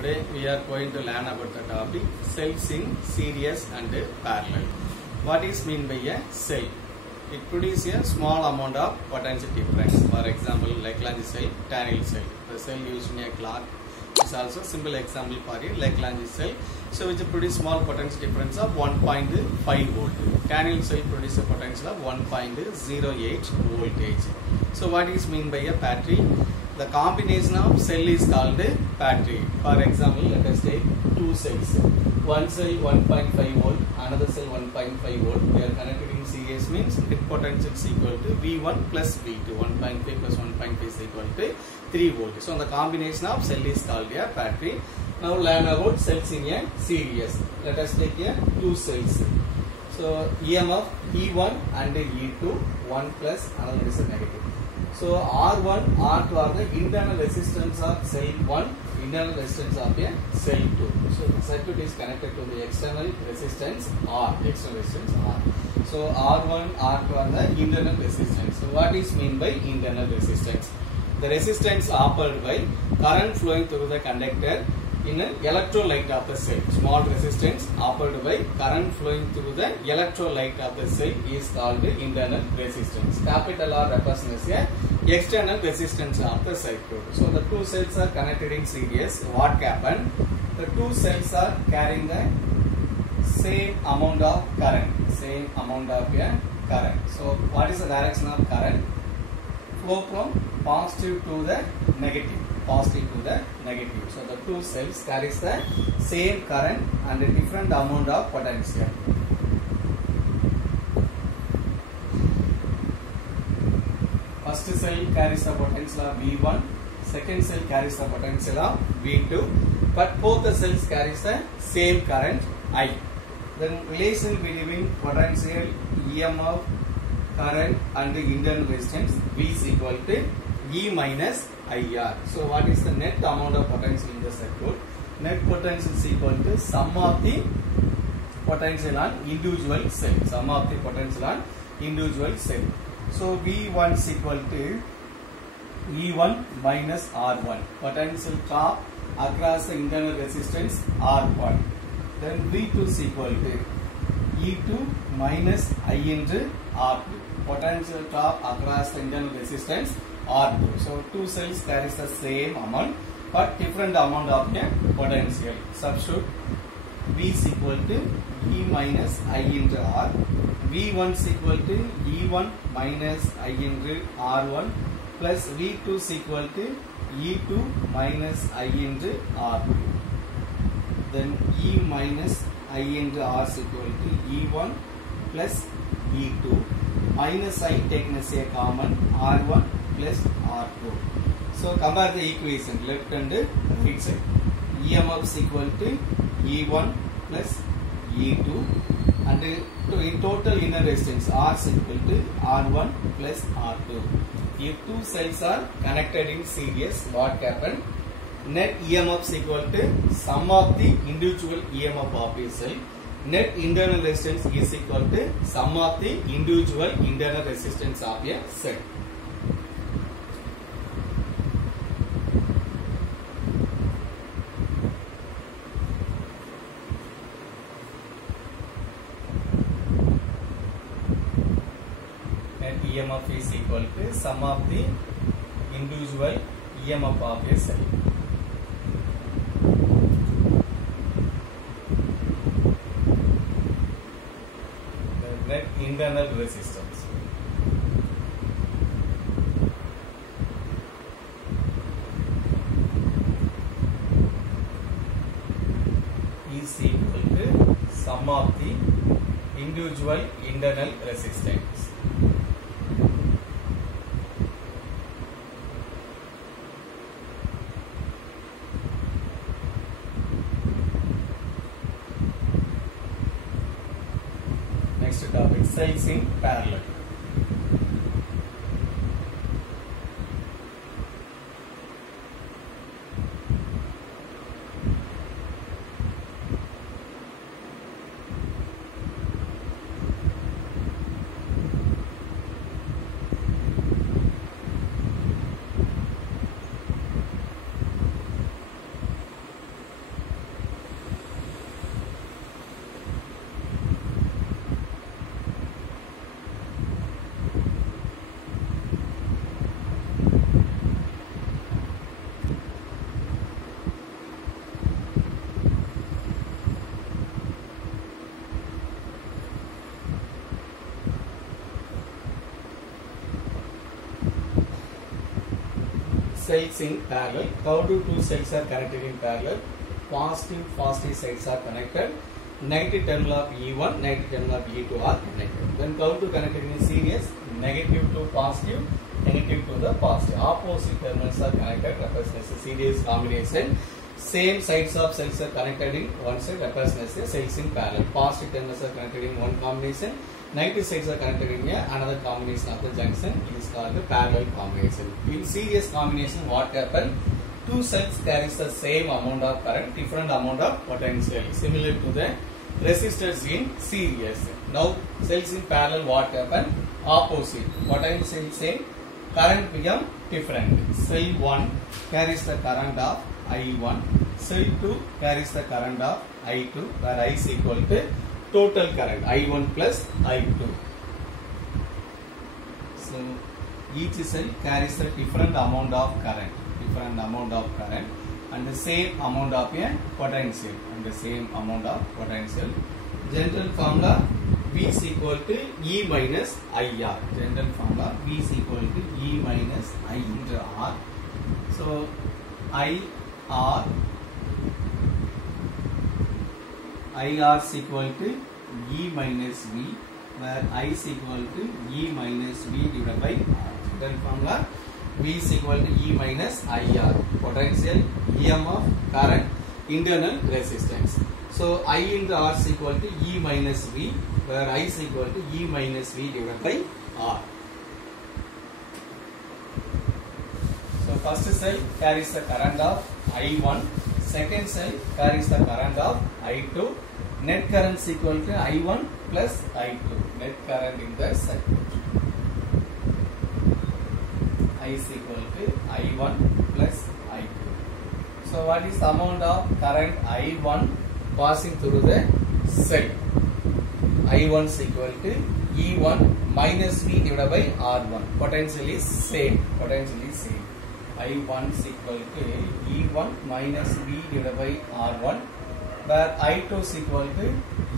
Today we are going to learn about the topic cells in series and parallel. What is mean by a cell? It produces a small amount of potential difference. For example, Lagrange cell, Tannehill cell. The cell used in a clock is also a simple example for a Lagrange cell. So which produce small potential difference of 1.5 volt. Tannehill cell produce a potential of 1.08 voltage. So what is mean by a battery? The combination of cell is called a battery. For example, let us take two cells. One cell 1.5 volt, another cell 1.5 volt. They are connected in series means net potential is equal to V1 plus V2. 1.5 plus 1.5 is equal to 3 volt. So the combination of cell is called a battery. Now learn about cells in a series. Let us take a two cells. So EMF E1 and E2, 1 plus, another is a negative. So R1, R2 are the internal resistance of cell 1, internal resistance of a cell 2. So the circuit is connected to the external resistance R, external resistance R. So R1, R2 are the internal resistance. So what is mean by internal resistance? The resistance offered by current flowing through the conductor in an electrolyte of the cell. Small resistance offered by current flowing through the electrolyte of the cell is called the internal resistance. Capital R represents the external resistance of the circuit. So the two cells are connected in series. What happened? The two cells are carrying the same amount of current. Same amount of current. So what is the direction of current? Flow from positive to the negative. Positive to the negative. So the two cells carries the same current and a different amount of potential. First cell carries the potential of V1, second cell carries the potential of V2, but both the cells carries the same current I. Then relation between potential, EMF, current and the internal resistance V is equal to E minus IR. So what is the net amount of potential in the circuit? Net potential is equal to sum of the potential on individual cell. Sum of the potential on individual cell. So V1 is equal to E1 minus R1. Potential drop across the internal resistance R1. Then V2 is equal to E2 minus I into R2. Potential drop across the internal resistance R2. So two cells carries the same amount but different amount of potential. Substitute V is equal to E minus I into R. V1 is equal to E1 minus I into R1 plus V2 is equal to E2 minus I into R2. Then E minus I into R is equal to E1 plus E2 minus I taken as a common R1 plus R2. So compare the equation left and right side. EMF is equal to E1 plus E2 and in total inner resistance R is equal to R1 plus R2. If two cells are connected in series, what happened? Net EMF is equal to sum of the individual EMF of a cell. Net internal resistance is equal to sum of the individual internal resistance of a cell. Net EMF is equal to sum of the individual EMF of a cell. Net internal resistance. Is equal to sum of the individual internal resistance. Next topic, cells in parallel. cells in parallel. How do two cells are connected in parallel? Positive sides are connected. Negative terminal of E1, negative terminal of E2 are connected. When how to connected in series? Negative to positive, negative to the positive. Opposite terminals are connected, represents a series combination. Same sides of cells are connected in one side, represents a cells in parallel. Positive terminals are connected in one combination. Negative sides are connected in another combination of the junction. It is called the parallel combination. In series combination, what happens? Two cells carries the same amount of current, different amount of potential, similar to the resistors in series. Now cells in parallel, what happen? Opposite. Potential same, current become different. Cell 1 carries the current of I1, cell 2 carries the current of I2, where I is equal to total current I1 plus I2. So each cell carries the different amount of current, and the same amount of potential, General formula V is equal to E minus IR. General formula V is equal to E minus I into R. So IR is equal to E minus V, where I is equal to E minus V divided by R. General formula V is equal to E minus IR. Potential, EMF, current, internal resistance. So I into R is equal to E minus V, where I is equal to E minus V divided by R. So first cell carries the current of I1, second cell carries the current of I2. Net current is equal to I1 plus I2. Net current in the circuit. I is equal to I1 plus I2. So what is the amount of current I1 passing through the cell? I1 is equal to E1 minus V divided by R1. Potential is same. I1 is equal to E1 minus V divided by R1, where I2 is equal to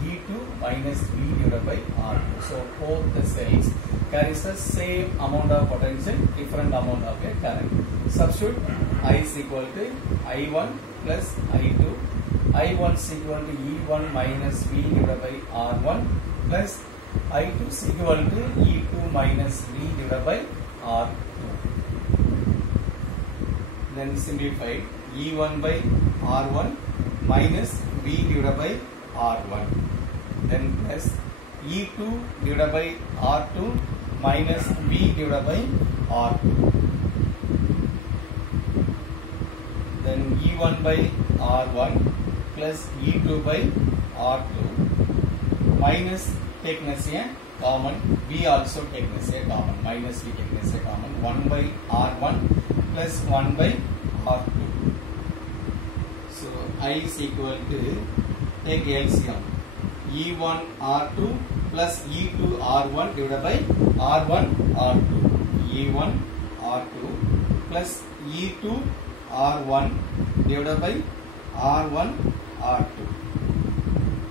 E2 minus V divided by R2. So both the cells carries the same amount of potential, different amount of current. Substitute I is equal to I1 plus I2. I1 is equal to E1 minus V divided by R1 plus I2 is equal to E2 minus V divided by R2. Then simplify E1 by R1 minus V divided by R1. Then plus E2 divided by R2 minus V divided by R2. Then E1 by R1 plus E2 by R2 minus take as a common, V also take as a common, minus V take as a common, 1 by R1 plus 1 by R2. So I is equal to, take LCM, E1 R2 plus E2 R1 divided by R1 R2. E1 R2 plus E2 R1 divided by R1 R2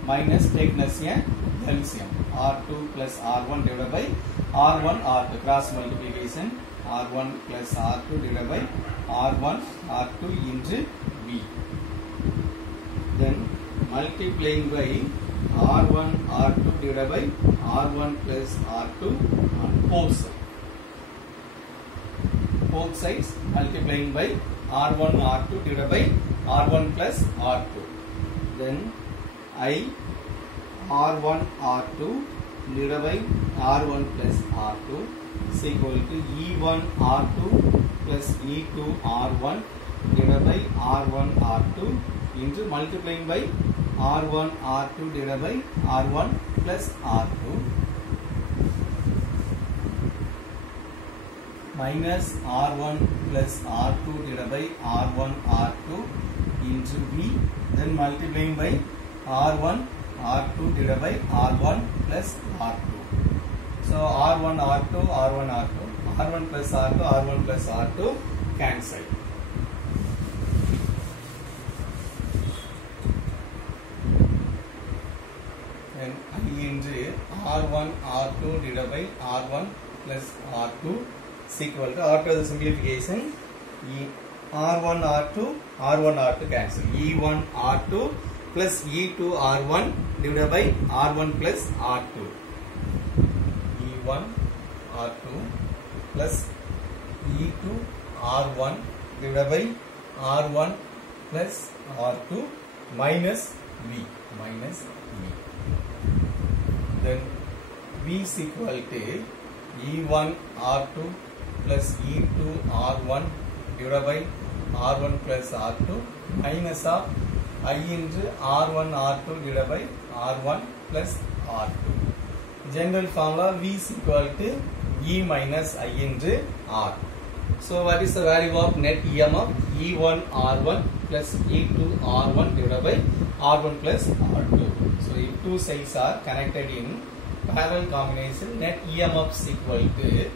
minus take as a LCM, R2 plus R1 divided by R1 R2, cross multiplication, R1 plus R2 divided by R1 R2 into V. Then multiplying by R1 R2 divided by R1 plus R2 on both sides. Both sides multiplying by R1 R2 divided by R1 plus R2. Then I R1 R2 divided by R1 plus R2 is equal to E1 R2 plus E2 R1 divided by R1 R2 into multiplying by R1 R2 divided by R1 plus R2 minus R1 plus R2 divided by R1 R2 into V, then multiplying by R1 R2 divided by R1 plus R2. So R1 R2 R1 R2, R1 plus R2 R1 plus R2 cancel. Then I into R1 R2 divided by R1 plus R2 is equal to, after the simplification, R1 R2 cancel. E1 R2 plus E2 R1 divided by R1 plus R2. E1 R2 plus E2 R1 divided by R1 plus R2 minus V. Then V is equal to E1 R2 plus E2 R1 divided by R1 plus R2 minus of I into R1 R2 divided by R1 plus R2. General formula V is equal to E minus I into R. So what is the value of net EMF? E1 R1 plus E2 R1 divided by R1 plus R2. So if two sides are connected in parallel combination, net EMF is equal to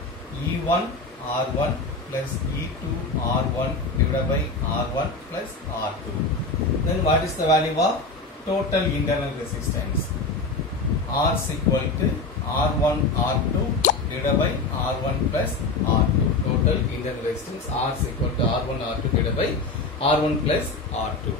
E1 R1 plus E2 R1 divided by R1 plus R2. Then what is the value of total internal resistance? R is equal to R1 R2 divided by R1 plus R2. Total internal resistance R is equal to R1 R2 divided by R1 plus R2.